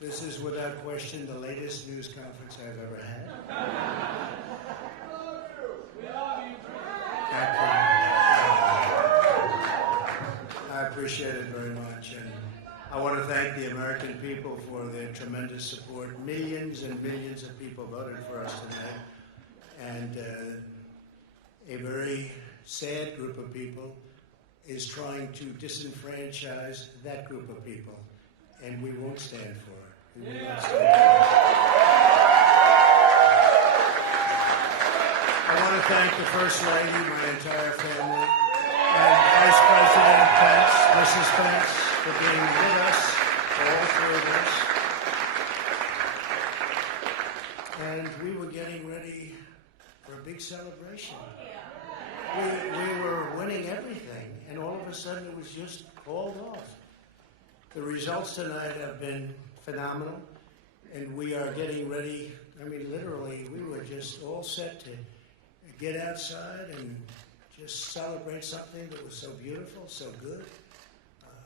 This is without question the latest news conference I've ever had. I appreciate it very much, and I want to thank the American people for their tremendous support. Millions and millions of people voted for us tonight, and a very sad group of people is trying to disenfranchise that group of people, and we won't stand for it. We will not stand for it. I want to thank the First Lady, my entire family, and Vice President Pence, Mrs. Pence, for being with us, all three of us. And we were getting ready for a big celebration. We were winning everything, and all of a sudden it was just called off. The results tonight have been phenomenal, and we are getting ready. I mean, literally, we were just all set to get outside and just celebrate something that was so beautiful, so good.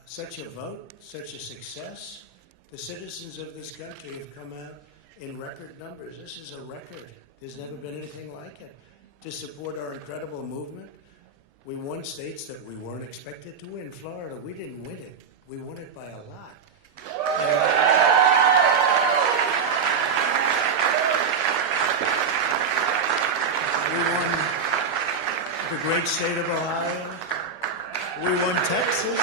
Such a vote, such a success. The citizens of this country have come out in record numbers. This is a record. There's never been anything like it. To support our incredible movement, we won states that we weren't expected to win. Florida, we didn't win it. We won it by a lot. We won the great state of Ohio. We won Texas.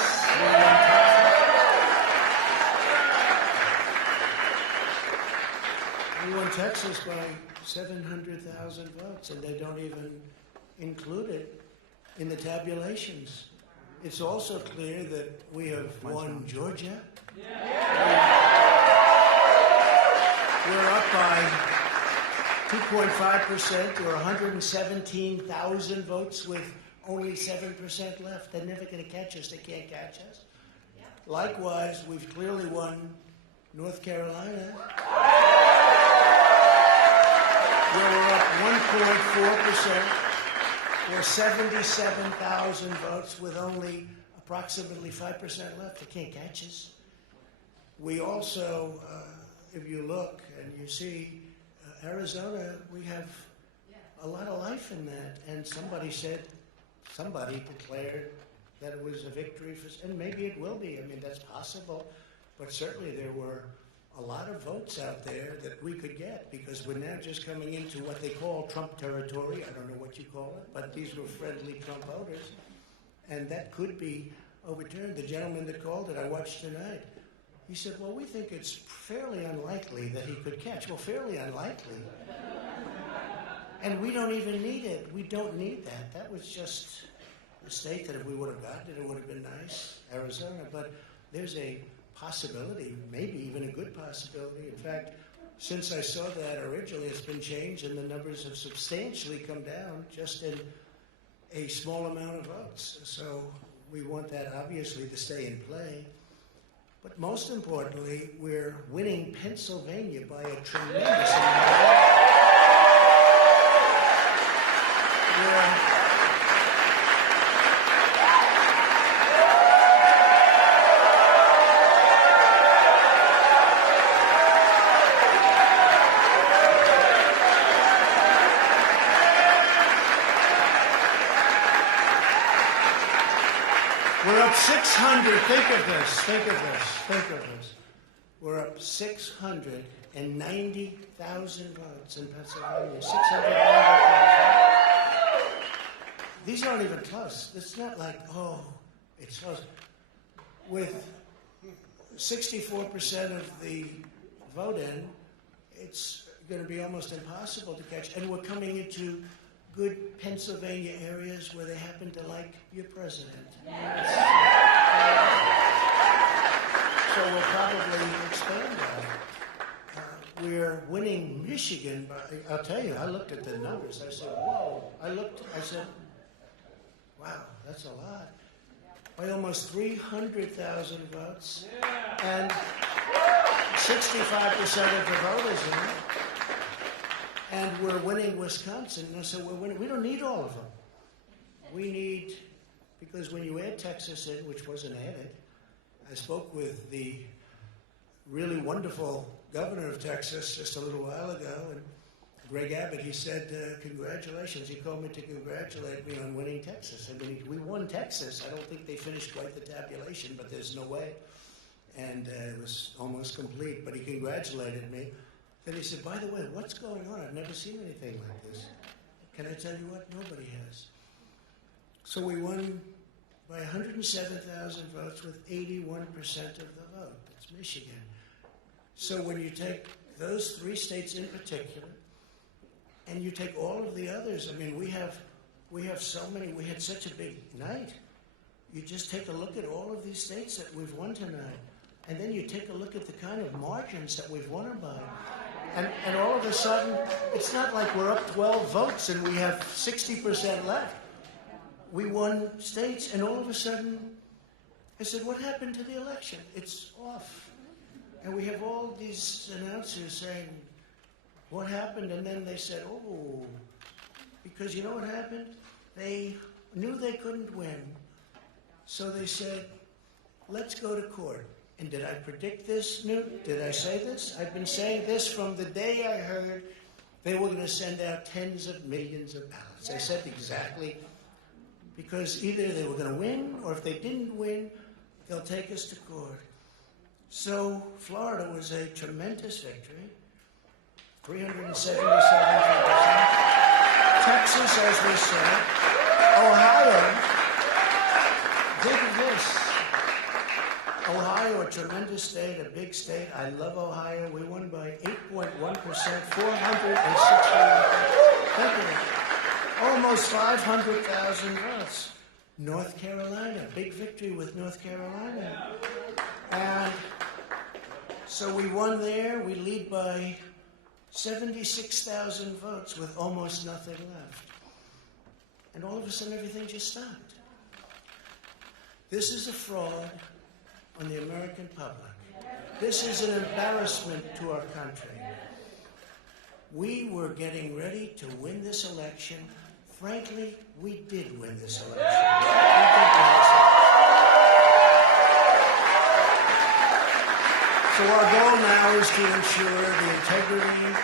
We won Texas by 700,000 votes, and they don't even include it in the tabulations. It's also clear that we have won Georgia. We're up by 2.5%, or 117,000 votes with only 7% left. They're never going to catch us. They can't catch us. Likewise, we've clearly won North Carolina. We're up 1.4%, or 77,000 votes with only approximately 5% left. They can't catch us. We also, if you look and you see Arizona, we have a lot of life in that. And somebody declared that it was a victory for, and maybe it will be. I mean, that's possible. But certainly there were a lot of votes out there that we could get, because we're now just coming into what they call Trump territory. I don't know what you call it, but these were friendly Trump voters, and that could be overturned. The gentleman that called it, I watched tonight, he said, well, we think it's fairly unlikely that he could catch. Well, fairly unlikely. And we don't even need it. We don't need that. That was just a state that if we would have gotten it, it would have been nice, Arizona. But there's a possibility, maybe even a good possibility. In fact, since I saw that originally, it's been changed, and the numbers have substantially come down just in a small amount of votes. So we want that, obviously, to stay in play. But most importantly, we're winning Pennsylvania by a tremendous amount. We're up 600. Think of this. We're up 690,000 votes in Pennsylvania. 690,000. These aren't even close. It's not like, oh, it's close. With 64% of the vote in, it's going to be almost impossible to catch. And we're coming into good Pennsylvania areas where they happen to like your president. So we'll probably expand that. We're winning Michigan by, I'll tell you, I looked at the numbers. I said, whoa. I said, wow, that's a lot. By almost 300,000 votes. And 65% of the voters in it. And we're winning Wisconsin. And so we're winning. We don't need all of them. We need, because when you add Texas in, which wasn't added, I spoke with the really wonderful governor of Texas just a little while ago, and Greg Abbott, he said, congratulations. He called me to congratulate me on winning Texas. I mean, we won Texas. I don't think they finished quite the tabulation, but there's no way. And it was almost complete, but he congratulated me. Then he said, by the way, what's going on? I've never seen anything like this. Can I tell you what? Nobody has. So we won by 107,000 votes with 81% of the vote. That's Michigan. So when you take those three states in particular, and you take all of the others, I mean, we have so many, we had such a big night. You just take a look at all of these states that we've won tonight, and then you take a look at the kind of margins that we've won them by. And all of a sudden, it's not like we're up 12 votes and we have 60% left. We won states, and all of a sudden, I said, what happened to the election? It's off. And we have all these announcers saying, what happened? And then they said, oh, because you know what happened? They knew they couldn't win. So they said, let's go to court. And did I predict this, Newt? Did I say this? I've been saying this from the day I heard they were going to send out tens of millions of ballots. I said exactly, because either they were going to win, or if they didn't win, they'll take us to court. So Florida was a tremendous victory. 377,000. Texas, as we said. Ohio, think of this. Ohio, a tremendous state, a big state. I love Ohio. We won by 8.1%, 460. Almost 500,000 votes. North Carolina, big victory with North Carolina. And so we won there. We lead by 76,000 votes with almost nothing left. And all of a sudden, everything just stopped. This is a fraud on the American public. This is an embarrassment to our country. We were getting ready to win this election. Frankly, we did win this election. So our goal now is to ensure the integrity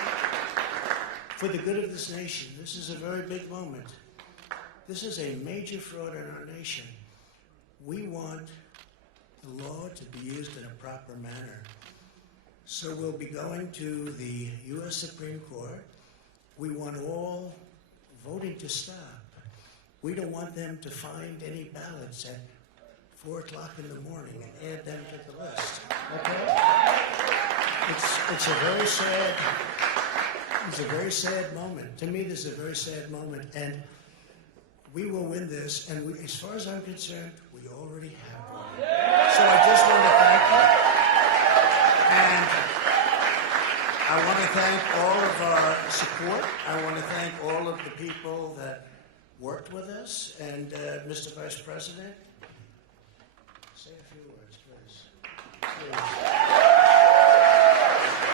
for the good of this nation. This is a very big moment. This is a major fraud in our nation. We want the law to be used in a proper manner. So we'll be going to the U.S. Supreme Court. We want all voting to stop. We don't want them to find any ballots at 4 o'clock in the morning and add them to the list. Okay? It's a very sad moment. To me, this is a very sad moment, and we will win this. And as far as I'm concerned, we already have won. So I just want to thank you, and I want to thank all of our support. I want to thank all of the people that worked with us, and Mr. Vice President. Say a few words, please.